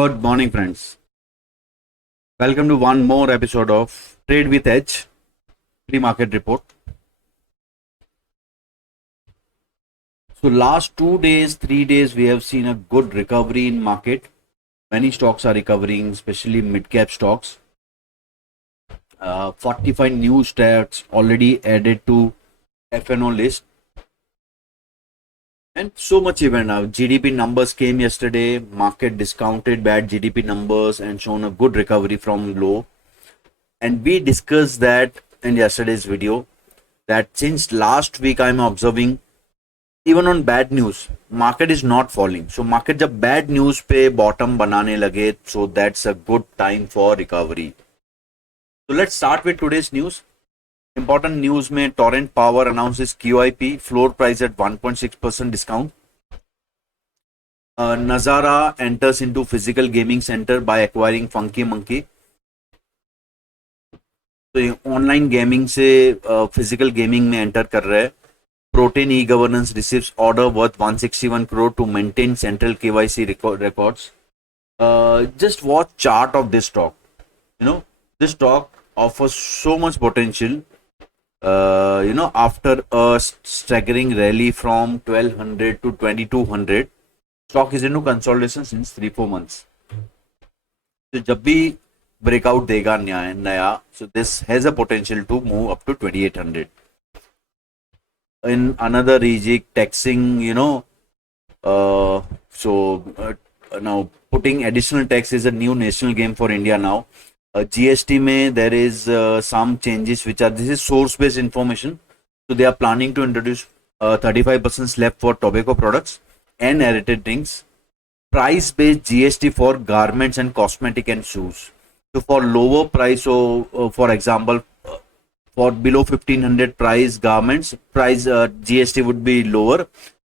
Good morning, friends. Welcome to one more episode of Trade with Edge pre-market report. So, last 2 days, 3 days, we have seen a good recovery in market. Many stocks are recovering, especially mid-cap stocks. 45 new stocks already added to FNO list, and so much even now. GDP numbers came yesterday. Market discounted bad GDP numbers and shown a good recovery from low. And we discussed that in yesterday's video that since last week I'm observing even on bad news market is not falling. So market जब bad news पे bottom बनाने लगे, so that's a good time for recovery. So let's start with today's news. Important news में Torrent Power announces QIP floor price at 1.6% discount. Nazara enters into physical gaming center by acquiring Funky Monkey. तो online gaming से physical gaming में एंटर कर रहा है. Protein e-governance receives order worth 161 crore to maintain central KYC records. Just watch chart of this stock. This stock offers so much potential. After a staggering rally from 1200 to 2200, stock is into consolidation since 3-4 months. So जब भी breakout देगा नया, so this has a potential to move up to 2800. In another rejig taxing, now putting additional tax is a new national game for India now. GST mein there is some changes which are, this is source based information. So they are planning to introduce 35% slab for tobacco products and heritage drinks. Price based GST for garments and cosmetic and shoes. So for lower price, so for example, for below 1500 price garments, price GST would be lower.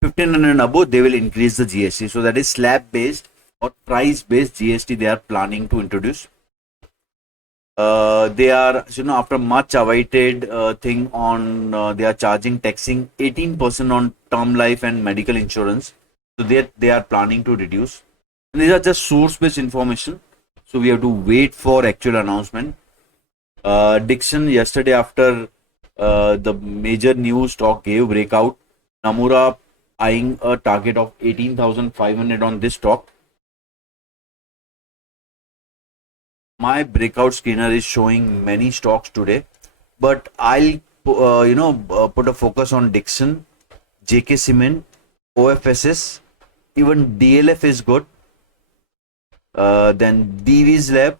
1500 above, they will increase the GST. So that is slab based or price based GST they are planning to introduce. They are, after much awaited thing on, they are taxing 18% on term life and medical insurance. So they are planning to reduce. And these are just source based information. So we have to wait for actual announcement. Dixon yesterday after the major news stock gave breakout. Nomura eyeing a target of 18,500 on this stock. My breakout scanner is showing many stocks today, but I'll put a focus on Dixon, JK Cement, OFSS, even DLF is good. Then Divi's Lab.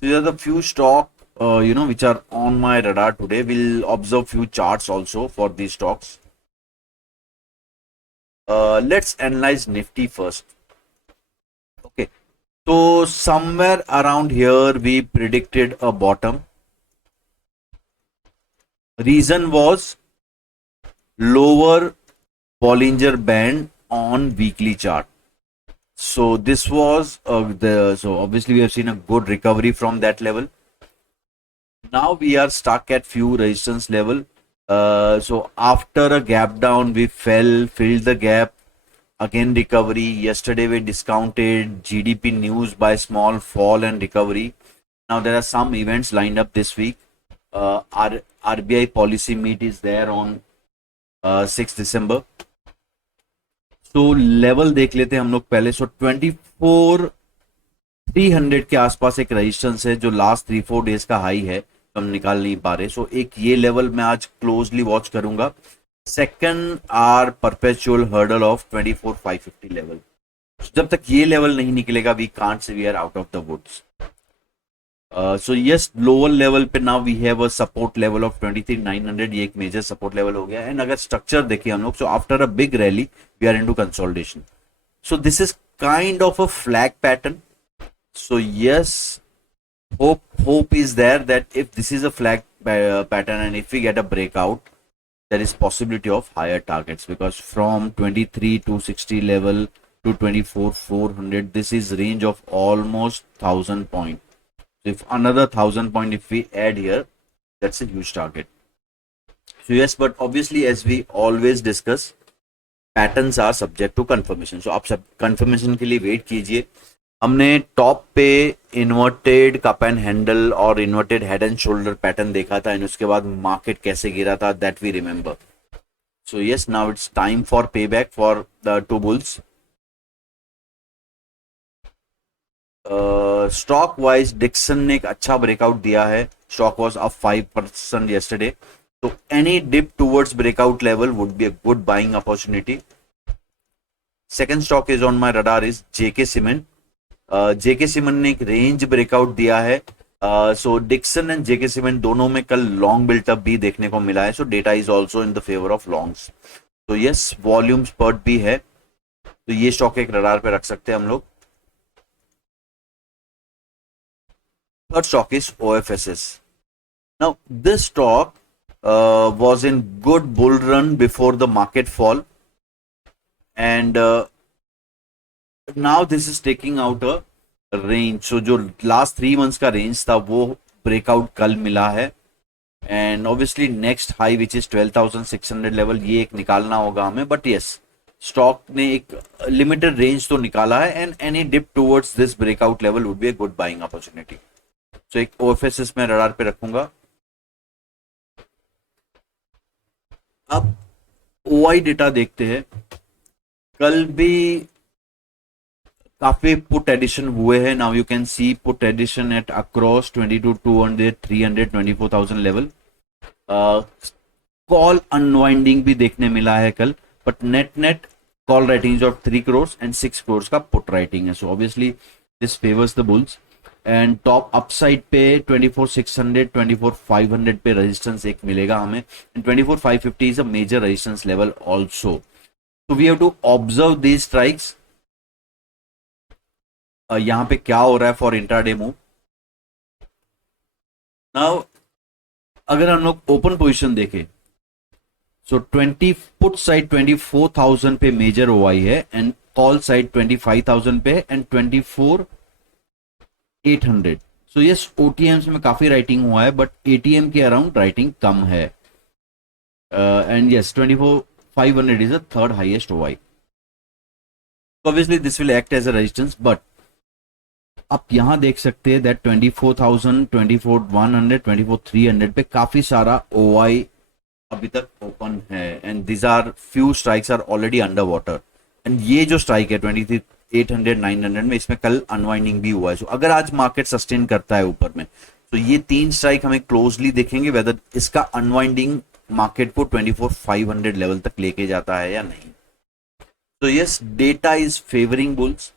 So these are the few stock which are on my radar today. We'll observe few charts also for these stocks. Let's analyze Nifty first. Okay, so somewhere around here we predicted a bottom. Reason was lower Bollinger Band on weekly chart. So this was so obviously we have seen a good recovery from that level. Now we are stuck at few resistance level. So after a gap down, we filled the gap. Again recovery. Yesterday we discounted GDP news by small fall and recovery. Now there are some events lined up this week. RBI policy meet is there on 6 December. तो लेवल देख लेते हैं हम लोग पहले. सो 24,300 के आसपास एक रेजिस्टेंस है जो लास्ट 3-4 डेज का हाई है, तो हम निकाल नहीं पा रहे. सो एक ये लेवल मैं आज क्लोजली वॉच करूंगा. Second are perpetual hurdle of 24,550 level. जब तक ये लेवल नहीं निकलेगा we can't say we are out of the woods. So yes, lower level पे now we have a support level of 23,900. ये एक मेजर सपोर्ट लेवल हो गया. एंड अगर स्ट्रक्चर देखिए हम लोग, so after a big rally we are into consolidation. So this is kind of a flag pattern. So yes, hope is there that if this is a flag pattern and if we get a breakout, there is possibility of higher targets, because from 23,260 level to 24,400, this is range of almost 1,000 point. If another 1,000 point if we add here, that's a huge target. So yes, but obviously as we always discuss, patterns are subject to confirmation. So आप सब confirmation के लिए wait कीजिए. हमने top पे inverted cup and handle और inverted head and shoulder pattern देखा था एंड उसके बाद मार्केट कैसे गिरा था, that we remember. So yes, now it's time for pay back for the to bulls. Stock wise Dixon ने एक अच्छा ब्रेकआउट दिया है. Stock was up 5% yesterday. So any dip towards breakout level would be a good buying opportunity. Second stock is on my radar is JK Cement. JK Cement ने एक range breakout दिया है. सो Dixon and जेके सीमेंट दोनों में कल long built up भी देखने को मिला है. सो data is also in the favour of longs. तो यस, वॉल्यूम स्पर्ट भी है, तो ये स्टॉक एक रडार पे रख सकते हैं हम लोग. Third stock is OFSS. Now, this stock was in good bull run before the market fall, and now this is taking out a range. So, जो last 3 months का range था वो breakout कल मिला है, and obviously next high which is 12,600 level ये एक निकालना होगा हमें. But yes, स्टॉक ने एक लिमिटेड रेंज तो निकाला है and any dip towards this breakout level would be a good buying opportunity. तो एक ओएफएसएस में रडार पे रखूंगा. अब ओआई डेटा देखते हैं. कल भी काफी पुट एडिशन हुए हैं. Now you can see put addition at across 22, 200, 300, 24,000 level. Call unwinding भी देखने मिला है कल, but net net call writing of 3 crores and 6 crores का पुट राइटिंग है. So obviously this favours the bulls. And top upside पे 24,600, 24,500 पे resistance एक मिलेगा हमें, and 24,550 is a major resistance level also. So we have to observe these strikes. यहां पे क्या हो रहा है फॉर इंट्राडे मूव. नाउ अगर हम लोग ओपन पोजिशन देखें, सो 20 पुट साइड 24,000 पे मेजर ओआई है एंड कॉल साइड 25,000 पे एंड 24,800. सो यस, ओटीएम्स में काफी राइटिंग हुआ है, बट एटीएम के अराउंड राइटिंग कम है. And yes, 24,500 is the third highest OI. Obviously this will act as a resistance, but आप यहां देख सकते हैं दैट 24,000, 24,100, 24,300 पे काफी सारा ओआई अभी तक ओपन है and this are few strikes are already under water. And ये जो स्ट्राइक है 23,800, 900 में, इसमें कल अनवाइंडिंग भी हुआ है. सो अगर आज मार्केट सस्टेन करता है ऊपर में, तो ये 3 स्ट्राइक हमें क्लोजली देखेंगे वेदर इसका अनवाइंडिंग मार्केट को 24,500 लेवल तक लेके जाता है या नहीं. तो yes, data is favouring bulls.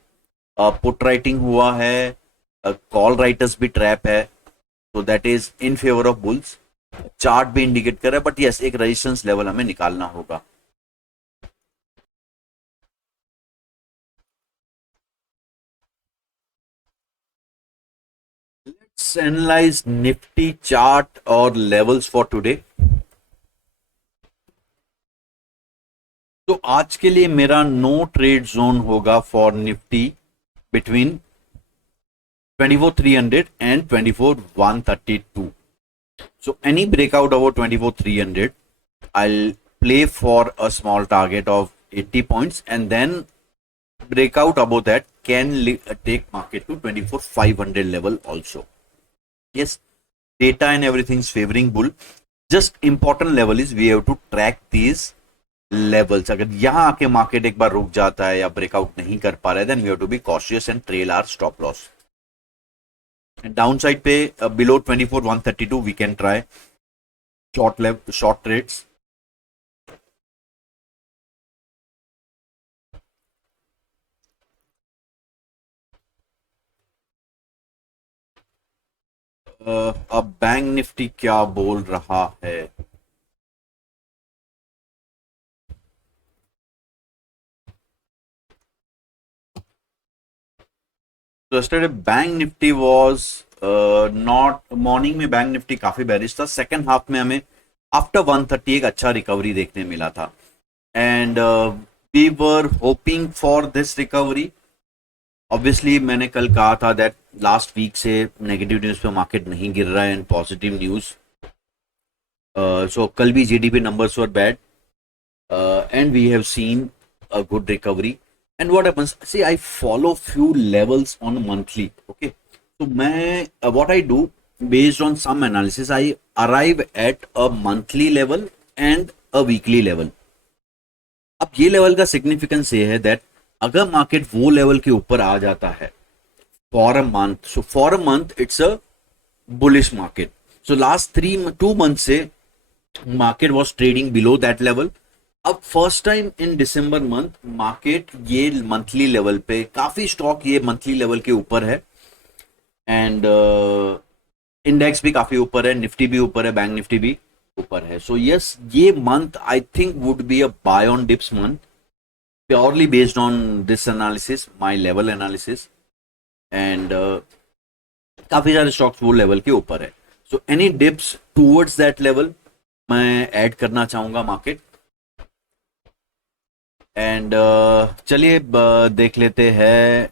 Put writing हुआ है, कॉल राइटर्स भी ट्रैप है, तो that is in favour of bulls. Chart भी इंडिकेट कर रहा है, बट यस, एक रेजिस्टेंस लेवल हमें निकालना होगा. लेट्स एनालाइज निफ्टी चार्ट और लेवल्स फॉर टुडे. तो आज के लिए मेरा नो ट्रेड जोन होगा फॉर निफ्टी बिटवीन 24,300 and 24,132. So any breakout over 24,300, I'll play for a small target of 80 points, and then breakout above that can take market to 24,500 level also. Yes, data and everything is favoring bull. Just important level is we have to track these levels. अगर यहाँ आके मार्केट एक बार रुक जाता है या ब्रेकआउट नहीं कर पा रहा है, then we have to be cautious and trail our stop loss. Downside पे below 24,132 we can try short trades. अब बैंक निफ्टी क्या बोल रहा है. तो yesterday bank Nifty was not, morning में बैंक निफ्टी काफी बेरिश था. सेकंड हाफ में हमें आफ्टर 130 एक अच्छा रिकवरी देखने मिला था, and we were hoping for this recovery. Obviously मैंने कल कहा था दैट लास्ट वीक से नेगेटिव न्यूज पे मार्केट नहीं गिर रहा है एंड पॉजिटिव न्यूज. सो कल भी GDP numbers were bad and we have seen a good recovery. And what happens, see I follow few levels on monthly, okay. तो मैं what I do, based on some analysis I arrive at a monthly level and a weekly level. अब ये लेवल का सिग्निफिकेंस ये है दैट अगर मार्केट वो level के ऊपर आ जाता है for a month, so for a month it's a bullish market. So last 2 months से market was trading below that level. अब first time in December month market ये मंथली लेवल पे, काफी स्टॉक ये मंथली लेवल के ऊपर है एंड इंडेक्स भी काफी ऊपर है, निफ्टी भी ऊपर है, बैंक निफ्टी भी ऊपर है. सो यस, ये month I think would be a buy on dips month, purely based on this analysis, my level analysis. And काफी सारे स्टॉक्स वो लेवल के ऊपर है. So any dips towards that level मैं ऐड करना चाहूंगा मार्केट. एंड चलिए देख लेते हैं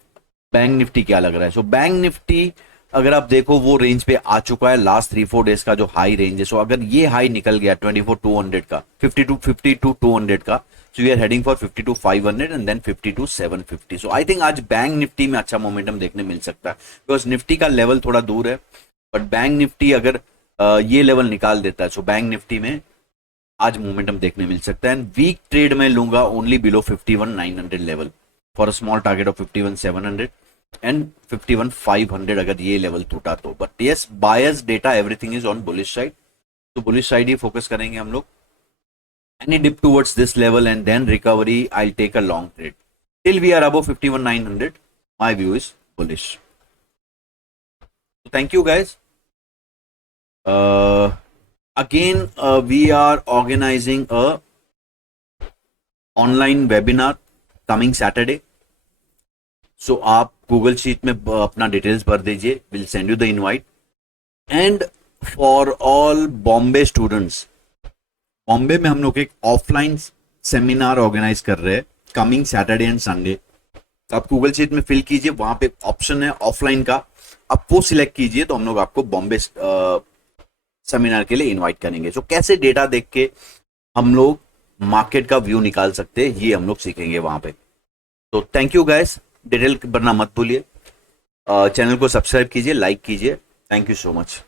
बैंक निफ्टी क्या लग रहा है. सो बैंक निफ्टी अगर आप देखो वो रेंज पे आ चुका है, लास्ट 3-4 डेज का जो हाई रेंज है. सो अगर ये हाई निकल गया 24,200 का, 52,200 का, so we are heading for 52,500 and then 52,750. So I think आज बैंक निफ्टी में अच्छा मोमेंटम देखने मिल सकता है, बिकॉज निफ्टी का लेवल थोड़ा दूर है, बट बैंक निफ्टी अगर ये लेवल निकाल देता है, सो बैंक निफ्टी में आज मोमेंटम देखने मिल सकता है. एंड वीक ट्रेड में लूंगा only below 51,900 level for a small target of 51,700 and 51,500 अगर ये लेवल टूटा तो. But yes, buyers data everything is on bullish side, तो बुलिश साइड ही फोकस करेंगे हम लोग. Any dip towards this level and then recovery, I take a long trade till we are above 51,900. My view is bullish. Thank you guys. Again, we are organizing a online webinar coming Saturday. So आप Google sheet में अपना डिटेल्स भर दीजिए, will send you the invite. And for all Bombay स्टूडेंट्स, बॉम्बे में हम लोग एक offline seminar organise कर रहे हैं कमिंग सैटरडे एंड संडे. आप गूगल शीट में फिल कीजिए, वहां पे ऑप्शन है ऑफलाइन का, आप वो सिलेक्ट कीजिए, तो हम लोग आपको बॉम्बे सेमिनार के लिए इनवाइट करेंगे. सो कैसे डेटा देख के हम लोग मार्केट का व्यू निकाल सकते हैं, ये हम लोग सीखेंगे वहां पे. तो थैंक यू गाइस, डिटेल भरना मत भूलिए. चैनल को सब्सक्राइब कीजिए, लाइक कीजिए. Thank you so much.